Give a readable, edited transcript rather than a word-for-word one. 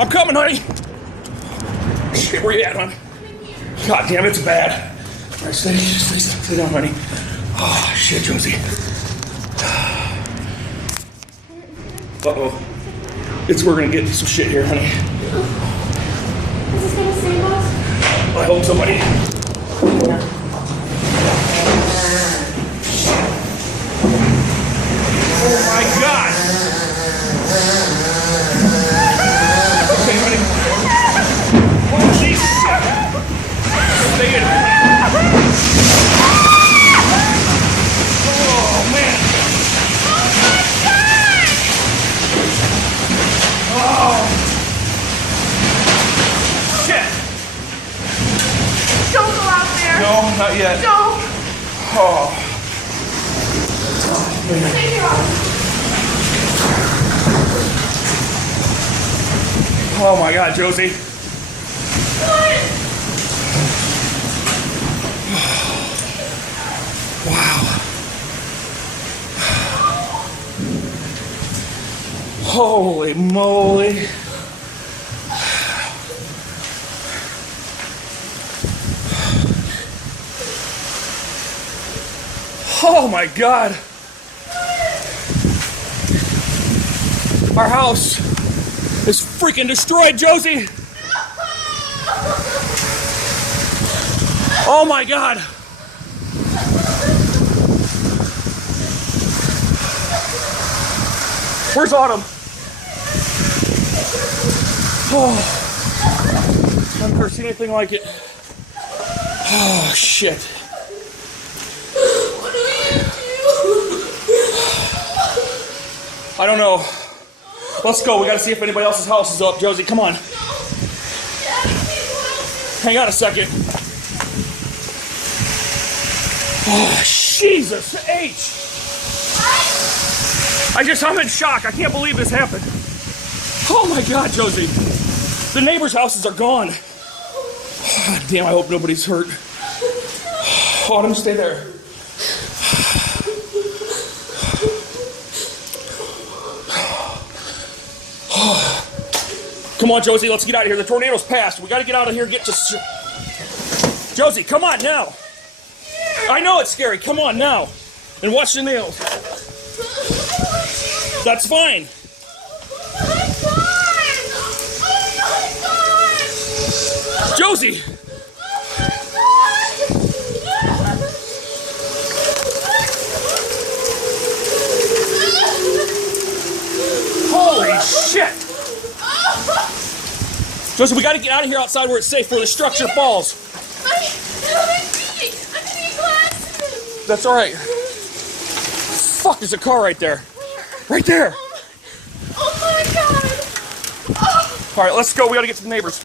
I'm coming, honey. Shit, where you at, hon? God damn, it's bad. All right, stay down, honey. Oh, shit, Josie. Uh-oh. We're gonna get some shit here, honey. Is this gonna save us? I hope so, buddy. Oh my God! Okay, honey. Holy shit! Stay in. Oh man! Oh! Shit! Don't go out there. No, not yet. Don't. Oh. Stay here. Oh my God, Josie. What? Wow. Holy moly. Oh my God. Our house is freaking destroyed, Josie. Oh my God. Where's Autumn? Oh, I've never seen anything like it. Oh, shit. What do we do? I don't know. Let's go. We gotta see if anybody else's house is up, Josie. Come on. Hang on a second. Oh, Jesus H. I'm in shock. I can't believe this happened. Oh my God, Josie. The neighbors' houses are gone. Oh, damn, I hope nobody's hurt. Autumn, stay there. Come on, Josie, let's get out of here. The tornado's passed. We gotta get out of here and get to... Josie, come on now. I know it's scary. Come on now. And watch the nails. That's fine. Josie! Holy shit! Josie, we gotta get out of here outside where it's safe, where the structure falls. That's alright. Fuck, there's a car right there. Right there! Oh my God! Alright, let's go. We gotta get to the neighbors.